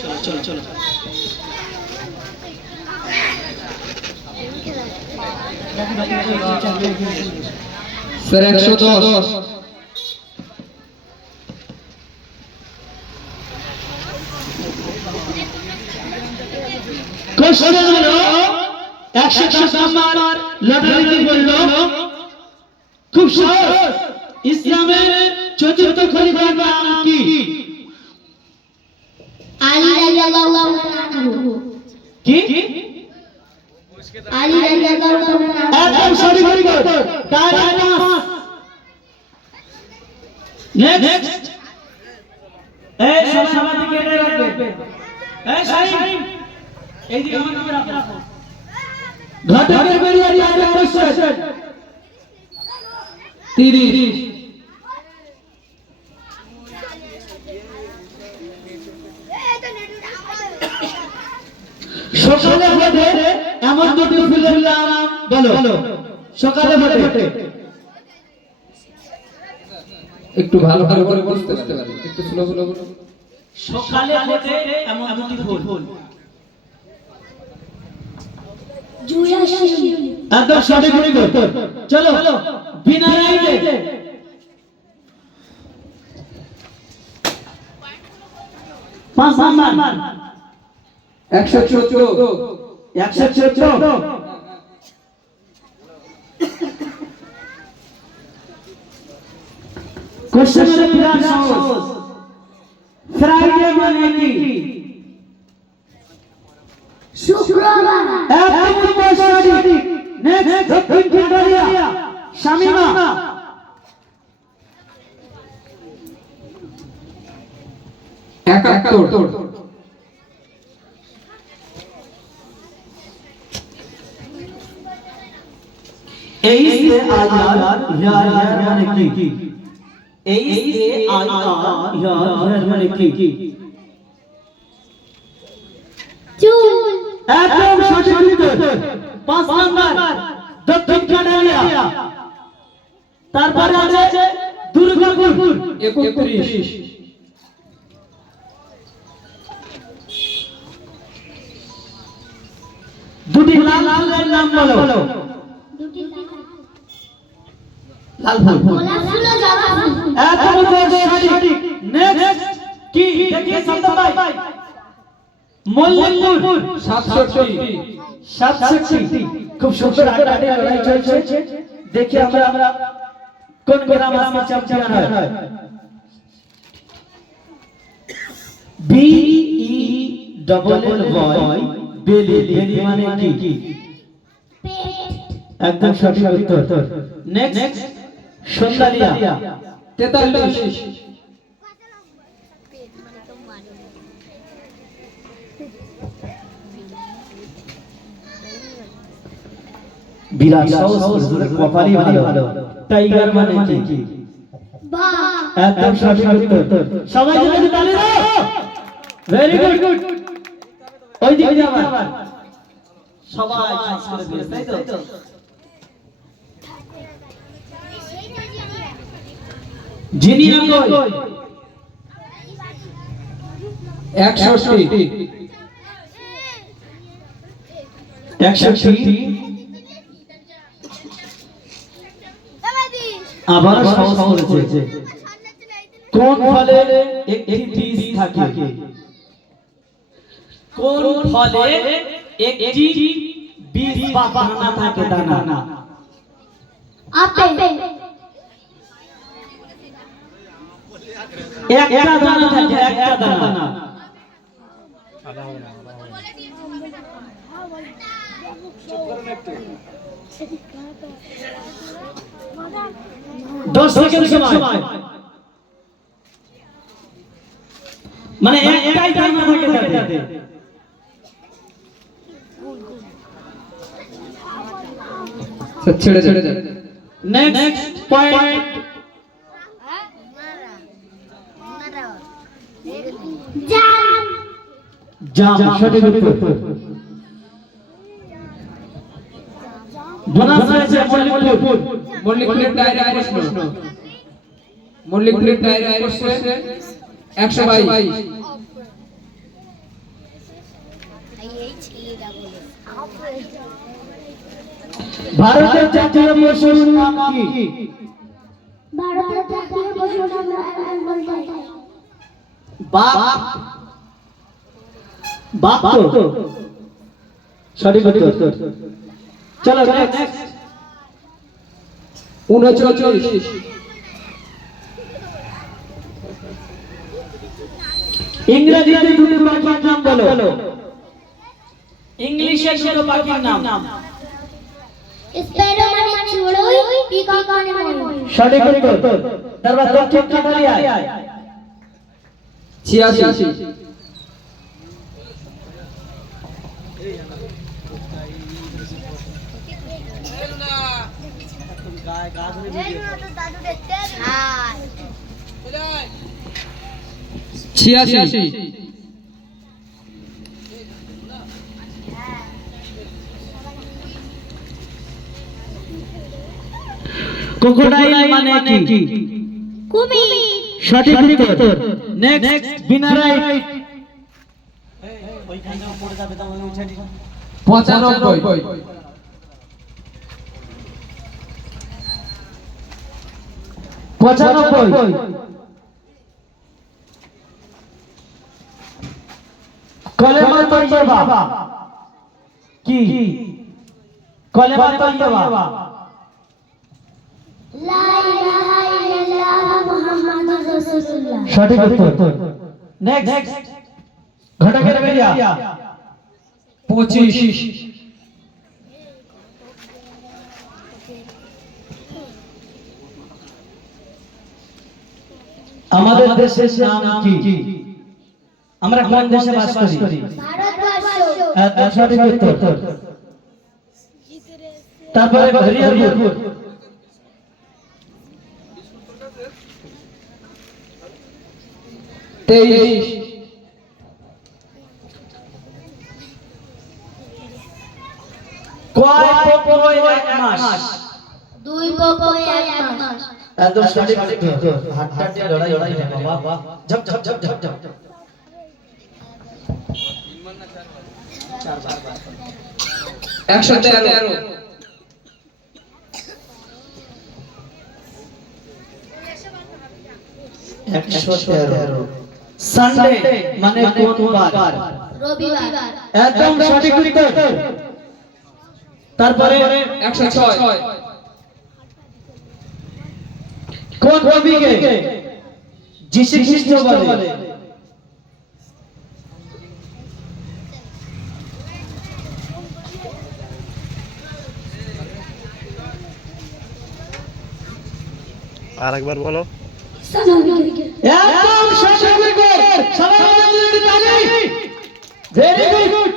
চলো চলো চলো স্যার 110 কোশ্চেন হলো 110 নাম্বার লটারিতে বলল খুব সহজ ইসলামের চতুর্থ খলিফার নাম কি? আলী রাদিয়াল্লাহু আনহু। কি? আলী রাদিয়াল্লাহু আনহু। একদম সঠিক উত্তর। Direct pass. নেক্সট এই সমাধি কেটে রাখবে। এই শাহিন এই দিকে আমার দিকে রাখো। ঘটকের বেরিয়ে আরে কোশ্চেন 30 সকালে ফোটে এমন দুটি ফুলের নাম বলো। সকালে ফোটে একটু ভালো ভালো করে বলতে পারি, একটু স্লো স্লো বলো। সকালে ফোটে এমন দুটি ফুল। জুয়া শিশু। একদম সঠিক উত্তর। চলো বিনা রাইতে 5 নাম্বার 114 114 কোশ্চেন এর বিরাট সহজ ফ্রাইডে মানে কি? শুক্রবার। একদম সঠিক। নেক্সট দক্ষিণ কেন্দ্রিয়া শামিমা 71 এই সে আয়ার ইয়ার মানে কি? এই সে আয়ার ইয়ার মানে কি? চুল। একদম সঠিক উত্তর। 5 নাম্বার দক্ষিণ কানাডিয়া তারপরে আছে দুর্গাপুর 31 দুটি লাল ফুলের নাম বলো। দুটি লাল ফুল গোলাপ ফুল ও জবা ফুল। একদম সঠিক। নেক্সট কি দেখিয়ে শব্দ ভাই মল্লিকপুর 67 খুব সুন্দর হাড্ডাহাড্ডি লড়াই চলছে। দেখি আমরা কোন গ্রাম আজকে চ্যাম্পিয়ন হয়। B E double L Y belly মানে কি? পেট। একদম সঠিক উত্তর। নেক্সট সন্ধ্যালিয়া 43 বিরাট সহজ কপালই ভালো। টাইগার মানে কি? বাঘ। একদম সঠিক উত্তর। সবাই যদি তালি দাও। Very good. ওই দিকে আবার সবাই চান্স করে দিয়েছে তাই তো? জিনিয়া কই? 61 160 আবার সহজ করেছে। কোন ফলে একটি বীজ থাকে? কোন ফলে একটি বীজ বা দানা থাকে? দানা আপেল। একটা দানা থাকে, একটা দানা। দশ সেকেন্ড সময়। মানে একটাই দানা থাকে তাতে। ছেড়ে ছেড়ে নেক্সট পয়েন্ট জাম। জাম সঠিক উত্তর। বোনাস রয়েছে মল্লিকপুর। মল্লিকপুরের ডাইরেক্ট প্রশ্ন, মল্লিকপুরের ডাইরেক্ট প্রশ্ন 122 ভারতের জাতীয় পশুর নাম কি? ভারতের জাতীয় পশুর নাম বলতে বাঘ। বাঘ তো সঠিক উত্তর। চলো নেক্সট। 39 ইংরেজিতে দুটো পাখির নাম বলো। ইংলিশে দুটো পাখির নাম। স্প্যারো মানে চড়ুই, পিকক মানে ময়ূর। সঠিক উত্তর। তারপর দক্ষিণ কানাডিয়ায় 86 86 ক্রোকোডাইল মানে কি? কুমির। সঠিক উত্তর। নেক্সট বিনারাইট। 95 95 কলেমা তৈয়বা কি? কলেমা তৈয়বা লা ইলাহা ইল্লাল্লাহ মুহাম্মাদুর রাসূলুল্লাহ। সঠিক উত্তর। নেক্সট ঘটকের বেরিয়া 25 আমাদের দেশের নাম কি? আমরা কোন দেশে বাস করি? ভারতবর্ষ। সঠিক উত্তর। তারপরে হরিহরপুর 23 কয় পক্ষ এক মাস? দুই পক্ষ এক মাস। একদম সঠিক উত্তর। হাড্ডাহাড্ডি লড়াই হয় বাবা। ঝপ ঝপ ঝপ ঝপ ঝপ। 113 113 সানডে মানে কোন বার? রবিবার। একদম সঠিক উত্তর। তারপরে 106 কোন কবিকে যিশু খ্রিস্ট বলে? আরেকবার বলো। একদম সঠিক উত্তর। সবাই মিলে তালি। Very good.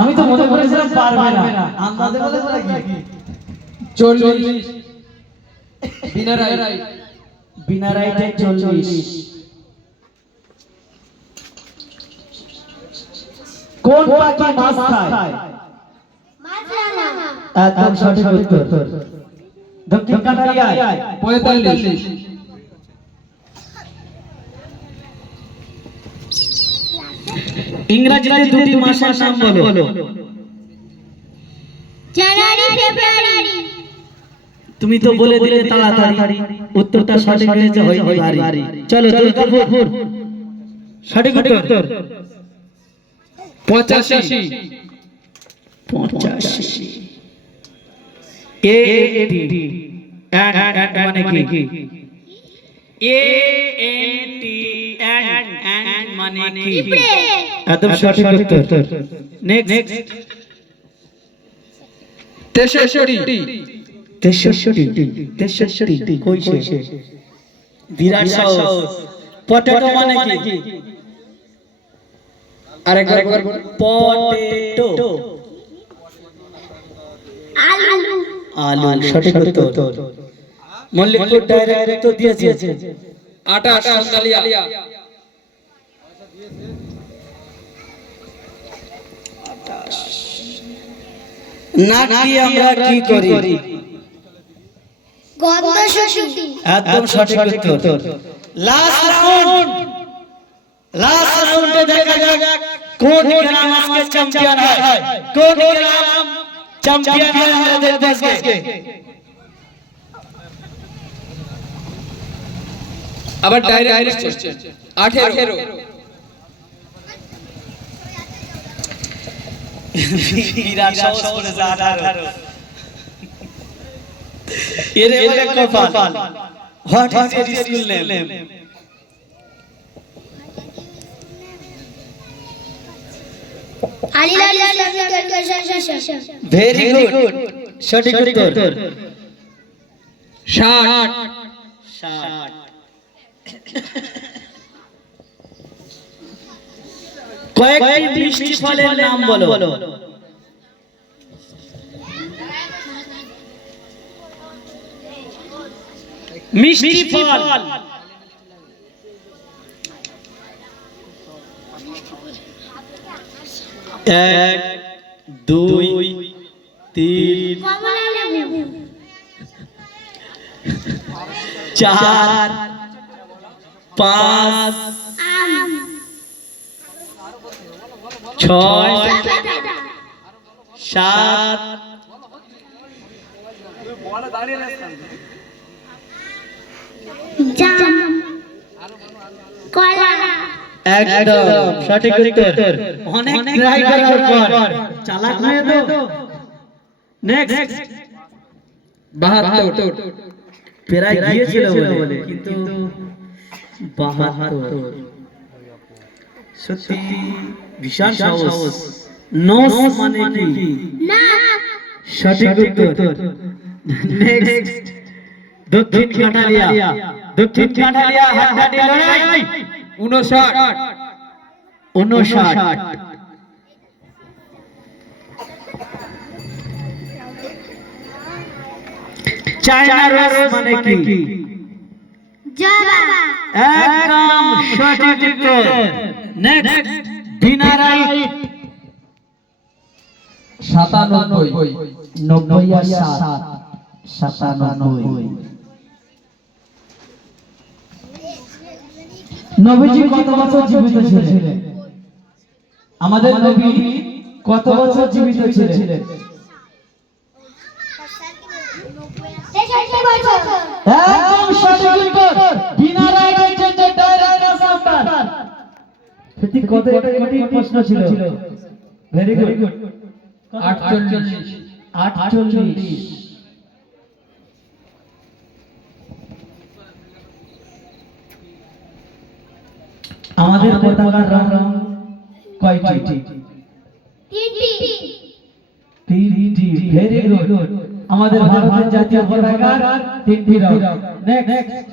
আমি তো মনে করেছিলাম পারবে না। আন্দাজে বলে কি? 40 বিনারাইট বিনারাইটে 40। কোন পাখি মাছ খায়? মাছরাঙা। একদম সঠিক উত্তর। দক্ষিণ কানাডিয়ায় 45 ইংরেজিতে দুটি মাসের নাম বলো। জানুয়ারি, ফেব্রুয়ারি। তুমি তো বলে দিলে তাড়াতাড়ি। উত্তরটা সঠিক হয়েছে ভারী। চলো দুর্গাপুর সঠিক উত্তর। 85 এ মানে কি? এ এন টি এন মানে কি? একদম সঠিক উত্তর। নেক্সট 63 কইছে বিরাট সাহস। পটেটো মানে কি? আরেকবার পটেটো আলু। আলু সঠিক উত্তর। মল্লিকপুর ডাইরেক্ট তো দিয়েছে 28 সন্দালিয়া নাক দিয়ে আমরা কি করি? গন্ধ শুষি। একদম সঠিক উত্তর। লাস্ট রাউন্ডে দেখা যাক কোন গ্রাম আজকে চ্যাম্পিয়ন হয়। কোন গ্রাম चैंपियन है हमारे देश के। আবার ডাইরেক্ট কোশ্চেন 18 বিরাট সাহস করে যা 18 এরে বলে কপাল what is your school name আলিলাল ভেরি গুড সঠিক উত্তর 60 কয়েকটি মিষ্টি ফলের নাম বলো মিষ্টি ফল এক দুই তিন কমলা লেবু চার পাঁচ আম ছয় সবেদা সাত জাম কলা একদম সঠিক উত্তর অনেক ট্রাই করার পর চালাক নয় তো নেক্সট 72 প্রায় গিয়েছিল বলে কিন্তু 72 সত্যি বিশাল সাহস নোস মানে কি না সঠিক উত্তর নেক্সট দক্ষিণ কাঠালিয়া হাড্ডাহাড্ডি লড়াই 59 চায়না রোজ মানে কি জবা একদম সঠিক উত্তর নেক্সট ডিনারাইট 97 90 আর 7 97 নবীজি কত বছর জীবিত ছিলেন আমাদের নবী কত বছর জীবিত ছিলেন 63 বছর একদম সঠিক উত্তর ডিনারাইট হচ্ছে যে ডাইরেক্ট আনসার সেটি কত এটা কঠিন প্রশ্ন ছিল ভেরি গুড 48 আমাদের পতাকার রং কয়টি তিনটি ভেরি গুড আমাদের ভারতের জাতীয় পতাকার তিনটি রং নেক্সট